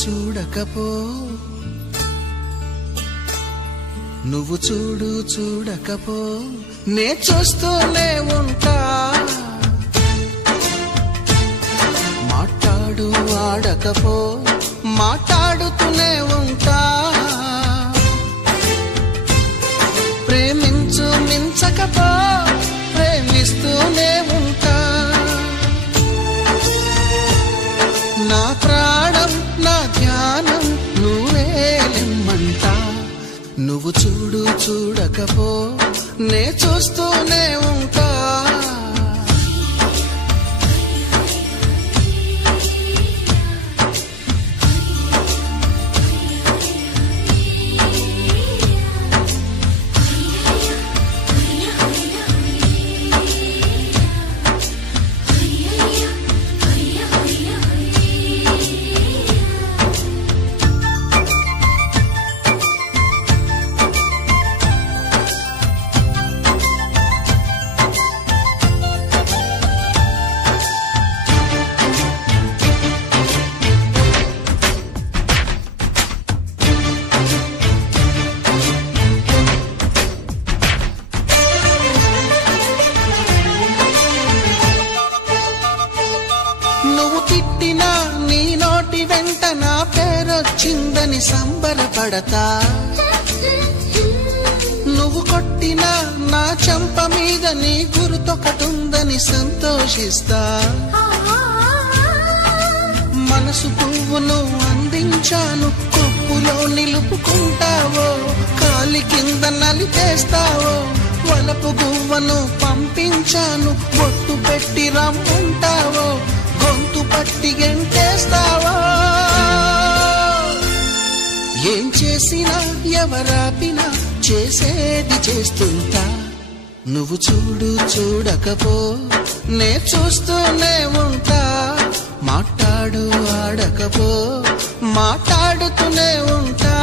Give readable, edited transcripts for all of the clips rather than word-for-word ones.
చూడకపో నువ్వు చూడకపో నే చూస్తూనే ఉంటా మాట్లాడు ఆడకపో మాట్లాడుతూనే ఉంటా ప్రేమించు మించకపో ప్రేమిస్తూనే ఉంటా నా ప్రాణం నా ధ్యానం నువ్వేలెమ్మంటా నువ్వు చూడకపో నే చూస్తూనే ఉంటా నువ్వు తిట్టినా నీ నోటి వెంట నా పేరొచ్చిందని సంబరపడతా నువ్వు కొట్టినా నా చెంప మీద నీ గుర్తొకటుందని సంతోషిస్తా మనసు పువ్వును అందించాను కొప్పులో నిలుపుకుంటావో కాలి కింద నలిపేస్తావో వలపు గువ్వను పంపించాను బొట్టు పెట్టి రమ్మంటావో గొంతు పట్టి గెంటేస్తావా ఏం చేసినా ఎవరాపినా చేసేది చేస్తుంటా నువ్వు చూడకపో నే చూస్తూనే ఉంటా మాట్లాడు ఆడకపో మాట్లాడుతూనే ఉంటా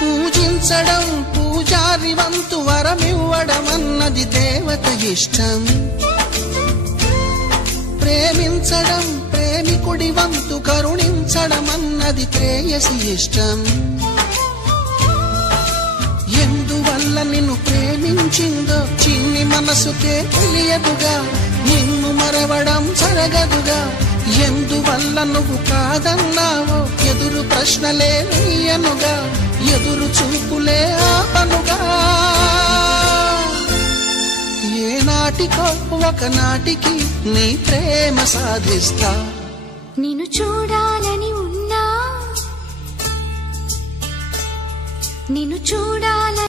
పూజించడం పూజారి వంతు వరమివ్వడం అన్నది దేవత ఇష్టం ప్రేమించడం ప్రేమికుడి వంతు కరుణించడం అన్నది ప్రేయసి ఇష్టం ఎందువల్ల నిన్ను ప్రేమించిందో చిన్ని మనసుకే తెలియదుగా నిన్ను మరవడం జరగదుగా ఎందువల్ల నువ్వు కాదన్నావో ఎదురు ప్రశ్నలే నీయనుగా ఎదురు చూపులే ఆపనుగా ఏ నాటికో ఒకనాటికి నీ ప్రేమ సాధిస్తా నిన్ను చూడాలని ఉన్నా నిన్ను చూడాలని